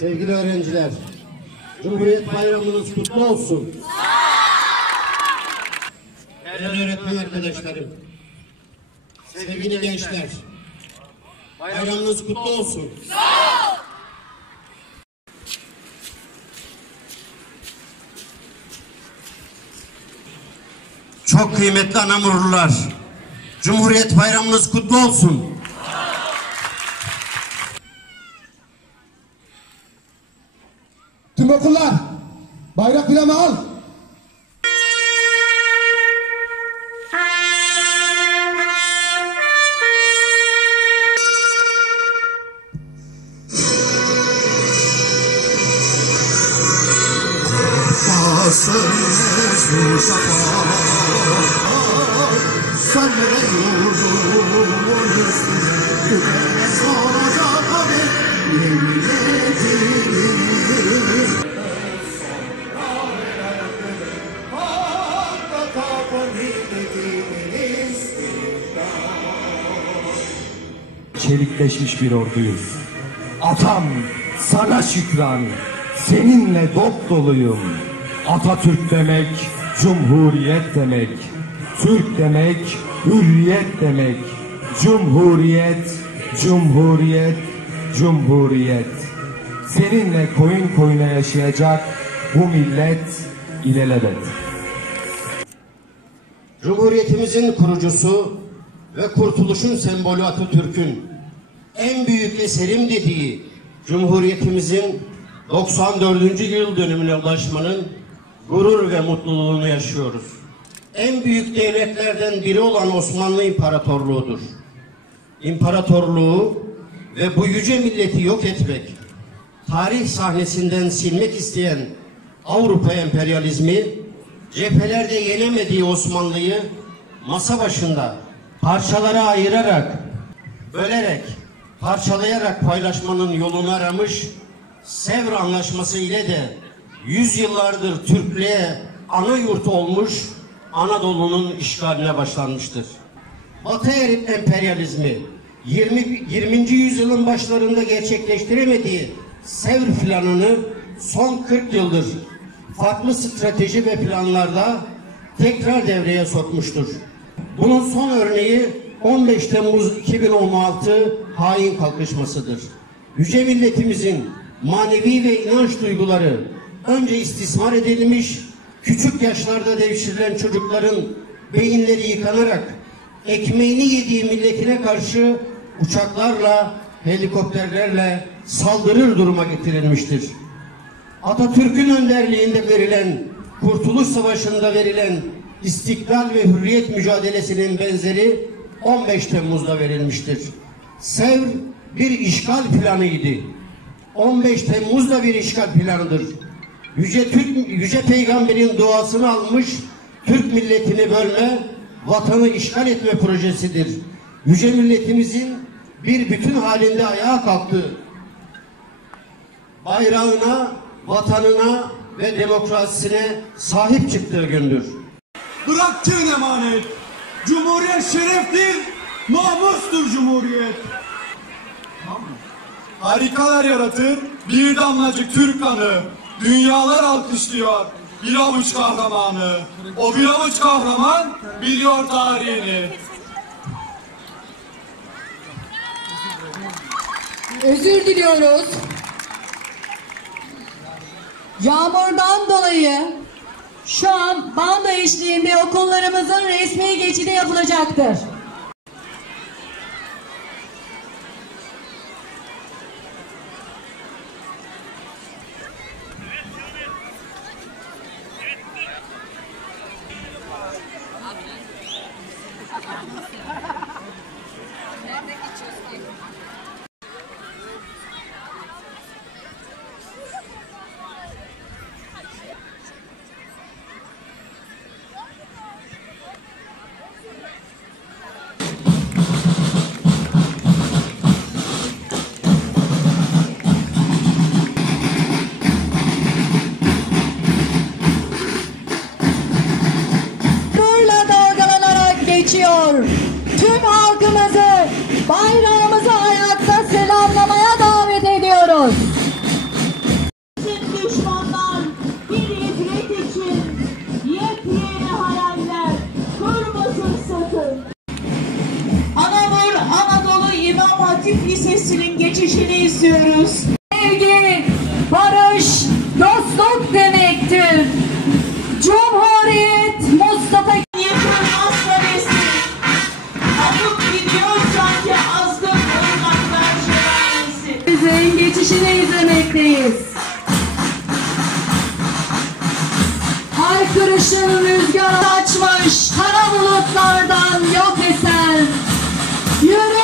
Sevgili öğrenciler, Cumhuriyet Bayramınız kutlu olsun. Değerli öğretmen arkadaşlarım, sevgili gençler, bayramınız kutlu olsun. Çok kıymetli Anamurlular, Cumhuriyet Bayramınız kutlu olsun. Tüm okullar bayrak planı al. Çelikleşmiş bir orduyuz. Atam sana şükran, seninle dop doluyum. Atatürk demek, Cumhuriyet demek. Türk demek, hürriyet demek. Cumhuriyet, Cumhuriyet, Cumhuriyet. Seninle koyun koyuna yaşayacak bu millet ilelebet. Cumhuriyetimizin kurucusu ve kurtuluşun sembolü Atatürk'ün en büyük eserim dediği Cumhuriyetimizin 94. yıl dönümüne ulaşmanın gurur ve mutluluğunu yaşıyoruz. En büyük devletlerden biri olan Osmanlı İmparatorluğu'dur. İmparatorluğu ve bu yüce milleti yok etmek, tarih sahnesinden silmek isteyen Avrupa emperyalizmi, cephelerde yenemediği Osmanlı'yı masa başında parçalara ayırarak, bölerek, parçalayarak paylaşmanın yolunu aramış, Sevr Anlaşması ile de yüzyıllardır Türklüğe ana yurt olmuş Anadolu'nun işgaline başlanmıştır. Batı emperyalizmi 20. yüzyılın başlarında gerçekleştiremediği Sevr planını son 40 yıldır farklı strateji ve planlarda tekrar devreye sokmuştur. Bunun son örneği 15 Temmuz 2016 hain kalkışmasıdır. Yüce milletimizin manevi ve inanç duyguları önce istismar edilmiş, küçük yaşlarda devşirilen çocukların beyinleri yıkanarak ekmeğini yediği milletine karşı uçaklarla, helikopterlerle saldırır duruma getirilmiştir. Atatürk'ün önderliğinde verilen, Kurtuluş Savaşı'nda verilen İstiklal ve hürriyet mücadelesinin benzeri 15 Temmuz'da verilmiştir. Sevr bir işgal planıydı. 15 Temmuz'da bir işgal planıdır. Yüce Peygamber'in duasını almış, Türk milletini bölme, vatanı işgal etme projesidir. Yüce milletimizin bir bütün halinde ayağa kalktığı, bayrağına, vatanına ve demokrasisine sahip çıktığı gündür. Bıraktığın emanet, Cumhuriyet şereftir, namustur Cumhuriyet. Harikalar yaratır, bir damlacık Türk kanı, dünyalar alkışlıyor bir avuç kahramanı. O bir avuç kahraman biliyor tarihini. Özür diliyoruz. Yağmurdan dolayı şu an banda eşliğinde okullarımızın resmi geçidi yapılacaktır. Tüm halkımızı bayrağımızı ayakta selamlamaya davet ediyoruz. istiyoruz. Sevgi, barış, dostluk demektir. Cumhuriyet Mustafa Yıkılmazsa resim, akıp gidiyor sanki azgın ırmaklar şelalesi. Kemal'in geçişini izlemekteyiz. Haykırışın rüzgar açmış, kara bulutlardan yok esen. Yürü